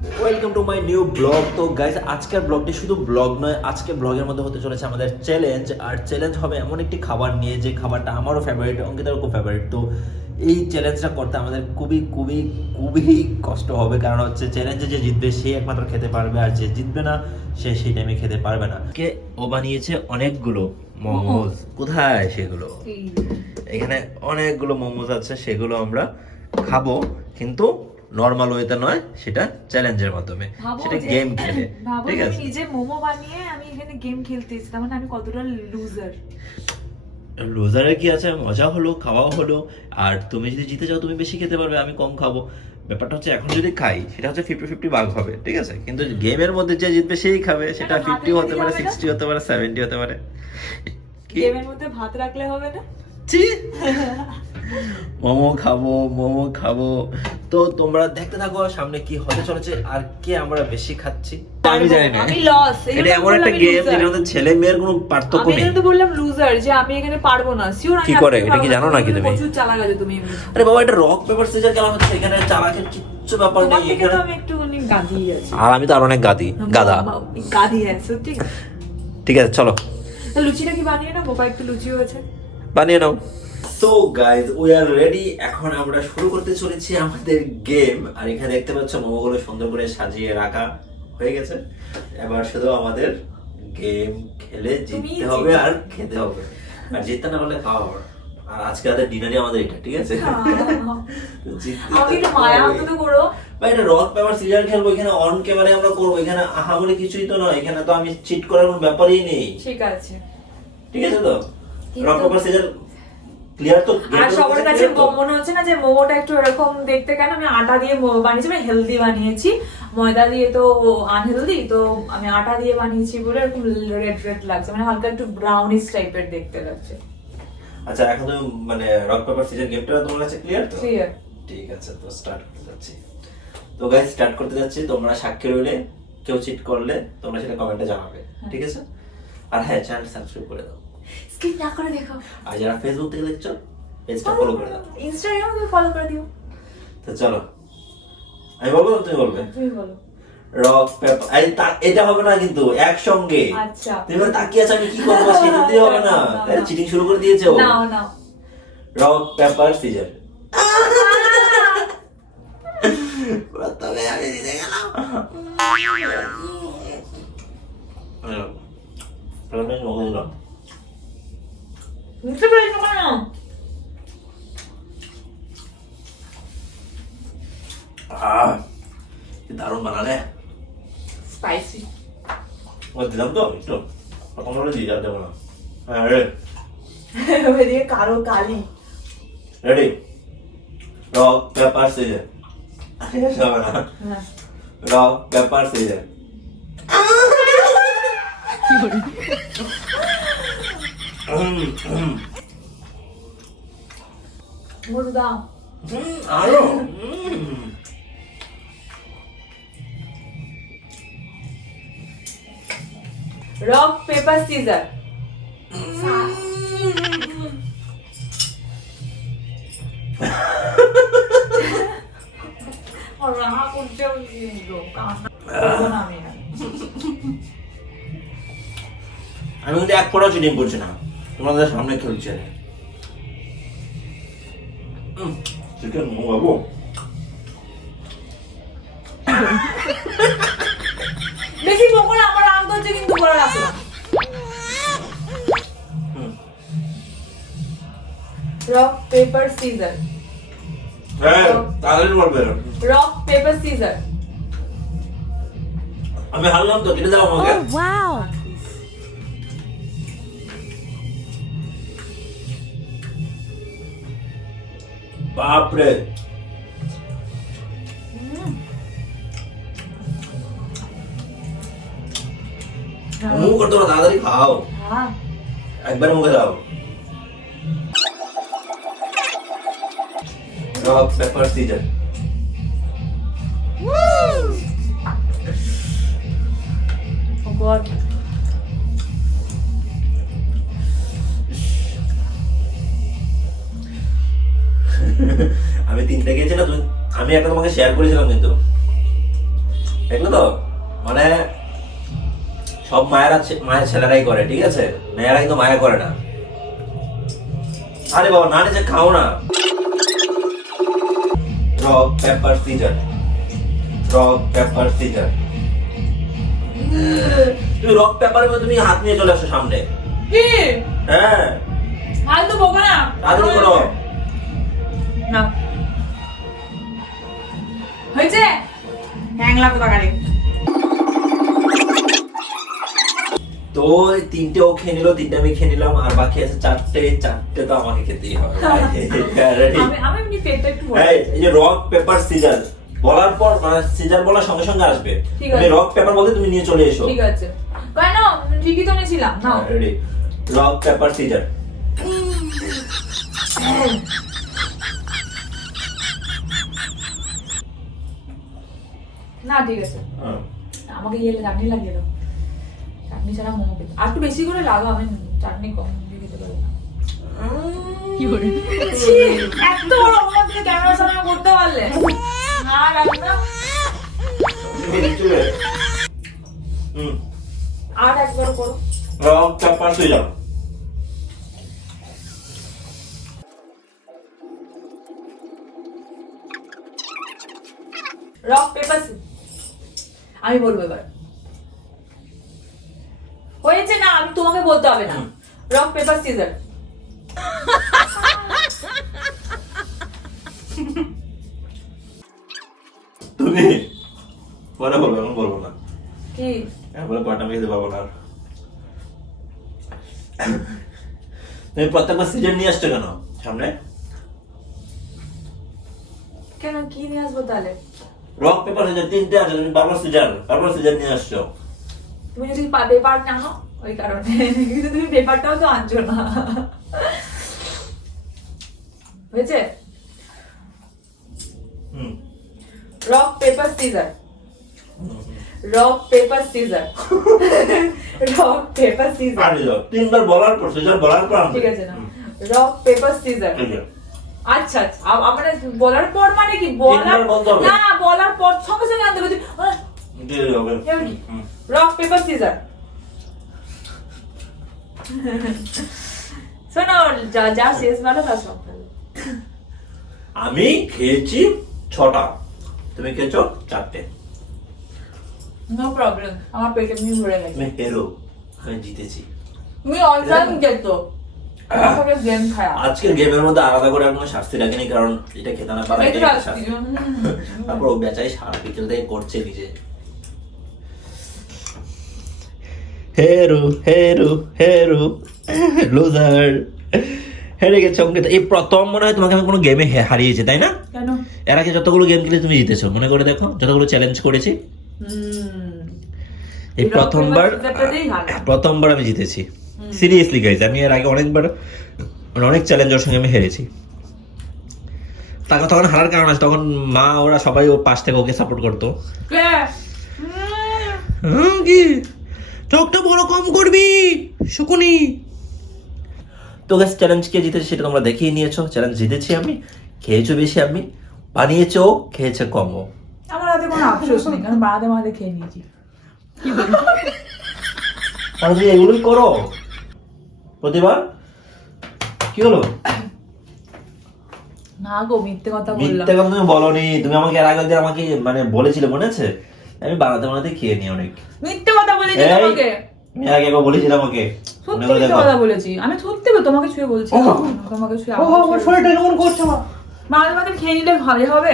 Welcome to my new blog. তো guys, আজকের ব্লগটি শুধু ব্লগ নয়, আজকে ব্লগের মধ্যে হতে চলেছে আমাদের চ্যালেঞ্জ। আর চ্যালেঞ্জ হবে এমন একটি খাবার নিয়ে, যে খাবারটা আমারও ফেভারিট, অঙ্কিতারও খুব ফেভারিট। তো এই চ্যালেঞ্জটা করতে আমাদের খুবই খুবই খুবই কষ্ট হবে, কারণ হচ্ছে চ্যালেঞ্জে যে জিতবে সেই একমাত্র খেতে পারবে, আর যে জিতবে না সে সেই টাইমে খেতে পারবে না। কে ও বানিয়েছে অনেকগুলো মোমোজ। কোথায় সেগুলো? এখানে অনেকগুলো মোমোজ আছে, সেগুলো আমরা খাবো, কিন্তু নরমাল ওয়েতে নয়, সেটা চ্যালেঞ্জের মাধ্যমে, সেটা গেম খেলে। ঠিক আছে, আমি নিজে মোমো বানিয়ে আমি এখানে গেম খেলতেছি, তার মানে আমি কতটা লুজার। লুজারের কি আছে, মজা হলো, খাওয়াও হলো। আর তুমি যদি জিতে যাও তুমি বেশি খেতে পারবে, আমি কম খাবো। ব্যাপারটা হচ্ছে এখন যদি খাই সেটা হচ্ছে 50-50 ভাগ হবে, ঠিক আছে? কিন্তু গেমের মধ্যে যে জিতবে সেই খাবে, সেটা 50 হতে পারে, 60 হতে পারে, 70 হতে পারে। গেমের মধ্যে ভাত রাখলে হবে না? মোমো খাবো, মোমো খাবো। তো তোমরা দেখতে থাকো সামনে কি হতে চলেছে, আর কে আমরা বেশি খাচ্ছি আমি জানি না। আমি লস। এটা এমন একটা গেম যেটার মধ্যে ছেলে মেয়ের কোনো পার্থক্য নেই। আমি তো বললাম লুজার, যে আমি এখানে পারবো না। সিওর কি করে এটা কি জানো নাকি তুমি? প্রচুর চালাক আছে তুমি। আরে বাবা, এটা রক পেপার সিজার খেলা হচ্ছে, এখানে চালাকের কিচ্ছু ব্যাপার নেই। এখানে আমি একটুখানি গাধি আছি। আর আমি তো আর অনেক গাধি, গাধা। গাধি আছে সত্যি। ঠিক আছে, চলো লুচিটা কি বানিয়ে নাও? বাবা একটু লুচি হয়েছে, বানিয়ে নাও। So guys, we are ready. এখন আমরা শুরু করতে চলেছি আমাদের গেম। আর এখানে দেখতে পাচ্ছ মোমোগুলো সুন্দর করে সাজিয়ে রাখা হয়ে গেছে। এবার শুধু আমাদের গেম খেলে জিততে হবে আর খেতে হবে, আর জিততে না পারলে খাওয়া হবে। আর আজকে রাতে ডিনারই আমাদের এটা, ঠিক আছে? আমাকে একটু মায়া মতো করো ভাই, এটা রক পেপার সিজার খেলবো, এখানে অন ক্যামেরায় আমরা করবো। এখানে আহামরি কিছুই তো নয়, এখানে তো আমি চিট করার কোনো ব্যাপারই নেই। ঠিক আছে, ঠিক আছে তো? রক পেপার সিজার ক্লিয়ার তো? আর সবার কাছে মনে হচ্ছে না যে মোমোটা একটু এরকম দেখতে? কেন আমি আটা দিয়ে বানিয়েছি, আমি হেলদি বানিয়েছি, ময়দা দিয়ে তো আনহেলদি। তো আমি আটা দিয়ে বানিয়েছি বলে এরকম রেড রেড লাগছে, মানে হালকা একটু ব্রাউনিশ টাইপের দেখতে লাগছে। আচ্ছা, এখন তো মানে রক পেপার সিজার গেমটা তোমার কাছে ক্লিয়ার তো? ক্লিয়ার। ঠিক আছে, তো স্টার্ট করতে যাচ্ছি। তো গাইস, স্টার্ট করতে যাচ্ছি। তোমরা সাক্ষী রইলে, কেউ চিট করলে তোমরা সেটা কমেন্টে জানাবে, ঠিক আছে? আর হ্যাঁ, চ্যানেল সাবস্ক্রাইব করে দাও, স্কিপ না করে দেখো। আর যারা ফেসবুক থেকে দেখছো পেজটা ফলো করে দাও, ইনস্টাগ্রামে তুমি ফলো করে দিও। তো চলো, আমি বলবো তুমি বলবে? তুমি বলো। রক পেপার, এটা হবে না কিন্তু একসঙ্গে। আচ্ছা, তুমি এবার তাকিয়ে আছো, আমি কি করবো সেটা দিয়ে হবে না। চিটিং শুরু করে দিয়েছো। নাও নাও। Rock paper scissor. প্রথমে আমি জিতে গেলাম। প্রথমে মনে দিলাম। বুঝতে পেরেছো কেন? কি দারুণ বানালে। স্পাইসি। ও দিলাম তো একটু, তখন ওরা দিয়ে যাবে না। হ্যাঁ, রেডি ওইদিকে কালো কালি। রেডি। Rock paper scissor. হবে না। Rock paper scissor. বলু দাও। আরো রক পেপার সিজার। আমি কিন্তু এক ফোঁটাও চিটিং করছি না, তোমাদের সামনে খেলছি। চিকেন মোমো বেশি পকোড়া আমার রাগ হচ্ছে, কিন্তু করার আছে না। Rock paper caesar. হ্যাঁ, তাড়াতাড়ি বলবে। Rock paper caesar. আমি হারলাম তো, কেটে দাও আমাকে। ওয়াও। বাপরে, মুখ করতে না, তাড়াতাড়ি খাও। হ্যাঁ, একবার মুখে দাও। Rock paper scissor. Oh God. আমি তিনটে খেয়েছিলাম, আমি একটা তোমাকে শেয়ার করেছিলাম কিন্তু দেখলে তো মানে সব মায়ের ছেলেরাই করে, ঠিক আছে, মেয়েরা কিন্তু মায়া করে না। আরে বাবা না নিজে খাও না। Rock paper caesar, rock paper caesar. তুমি রক পেপারের মধ্যে তুমি হাত নিয়ে চলে আসো সামনে। কি হ্যাঁ ফালতু বকা না, তাড়াতাড়ি করো। না হয়েছে হ্যাংলা কোথাকারে। তো এই তিনটে ও খেয়ে নিল, তিনটে আমি খেয়ে নিলাম, আর বাকি আছে চারটে। চারটে তো আমাকে খেতেই হবে। Ready? আমি এমনি পেটটা একটু ভরে এই গেছে। যে রক পেপার সিজার বলার পর মানে সিজার বলার সঙ্গে সঙ্গে আসবে, ঠিক তুমি আছে। রক পেপার বলতে তুমি নিয়ে চলে এসো। ঠিক আছে কেন ঠিকই তো নিয়েছিলাম না। Ready, rock paper caesar. না ঠিক আছে, আমাকে চাটনি লাগিয়ে দাও। চাটনি ছাড়া মোমো খেতে আর একটু বেশি করে লাগাও, আমি চাটনি কম দিয়ে খেতে পারি না। ছি, এত বড় মোমো তুমি ক্যামেরার সামনে করতে পারলে না, লাগবে না। আর একবার করো। Rock paper caesar. Rock paper আমি বলবো এবার হয়েছে না, আমি তোমাকে বলতে হবে না। Rock paper caesar. তুমি পরে বলবো, এখন বলবো না। কি বলে পরটা আমি খেতে পারবো না আর। তুমি প্রত্যেকবার সিজন নিয়ে আসছো কেন সামনে? কেন কি নিয়ে আসবো তাহলে? রক পেপার সিজন তিনটে আছে, তুমি বারবার সিজন নিয়ে আসছো। তুমি যদি পেপার না আনো ওই কারণে, কিন্তু তুমি পেপারটাও তো আনছো না। হয়েছে rock paper caesar, rock paper caesar, rock paper caesar. আরে যাও, তিনবার বলার পর সিজন বলার পর ঠিক আছে না, রক পেপার সিজার। আচ্ছা আচ্ছা আমার বলার পর মানে কি তিনবার বলতে হবে। না বলার পর সঙ্গে সঙ্গে আনতে হবে। Rock paper caesar. শোনো যা যা শেষ ভালো তা সব ভালো। আমি খেয়েছি 6টা, তুমি খেয়েছো 4টে। নো প্রবলেম, আমার পেটে এমনি ভরে গেছে। তুমি হেরো, আমি জিতেছি। তুমি অল টাইম যেতো আমাকে গেম খায়া। আজকের গেমের মধ্যে আলাদা করে কোনো শাস্তি রাখিনি, কারণ এটা খেতে না পারা এই তো এটাই একটা শাস্তি। শাস্তি। তারপর ও বেচারি সারা বিকেল থেকে করছে নিজে। হেরো হেরো হেরো লুজার, হেরে গেছে অঙ্কিতা। এই প্রথম মনে হয় তোমাকে আমি কোনো গেমে হারিয়েছি, তাই না? কেন? এর আগে যতগুলো গেম খেলে তুমি জিতেছো, মনে করে দেখো, যতগুলো চ্যালেঞ্জ করেছি এই প্রথমবার আমি জিতেছি। সিরিয়াসলি গাইজ, আমি এর আগে অনেকবার অনেক চ্যালেঞ্জের সঙ্গে আমি হেরেছি। তখন হারার কারণ আছে, তখন মা ওরা সবাই ওর পাশ থেকে ওকে সাপোর্ট করতো। কি চোখটা বড় কম করবি শুকুনি। তো গাইস চ্যালেঞ্জ কে জিতেছে সেটা তোমরা দেখিয়ে নিয়েছো। চ্যালেঞ্জ জিতেছি আমি, খেয়েছো বেশি আমি, বানিয়েছো খেয়েছে কমও। আমার হাতে কোনো আফসোস নেই, কারণ বাড়াতে মাঝে খেয়ে নিয়েছি। তাহলে তুমি এগুলোই করো প্রতিবার। কি হলো? না গো মিথ্যে কথা বললাম। মিথ্যে কথা তুমি বলনি, তুমি আমাকে এর আগে আমাকে মানে বলেছিলে, মনে আছে? আমি বানাতে খেয়ে নি অনেক। মিথ্যে কথা বলেছি তোমাকে। আমি আগে একবার বলেছিলাম আমাকে, মনে সত্যি করে দেখো। কথা বলেছি আমি, সত্যি তোমাকে ছুঁয়ে বলছি। তোমাকে ছুঁয়ে আমার শরীরটা কেমন করছে? মাঝে মাঝে খেয়ে নিলে ভালো হবে।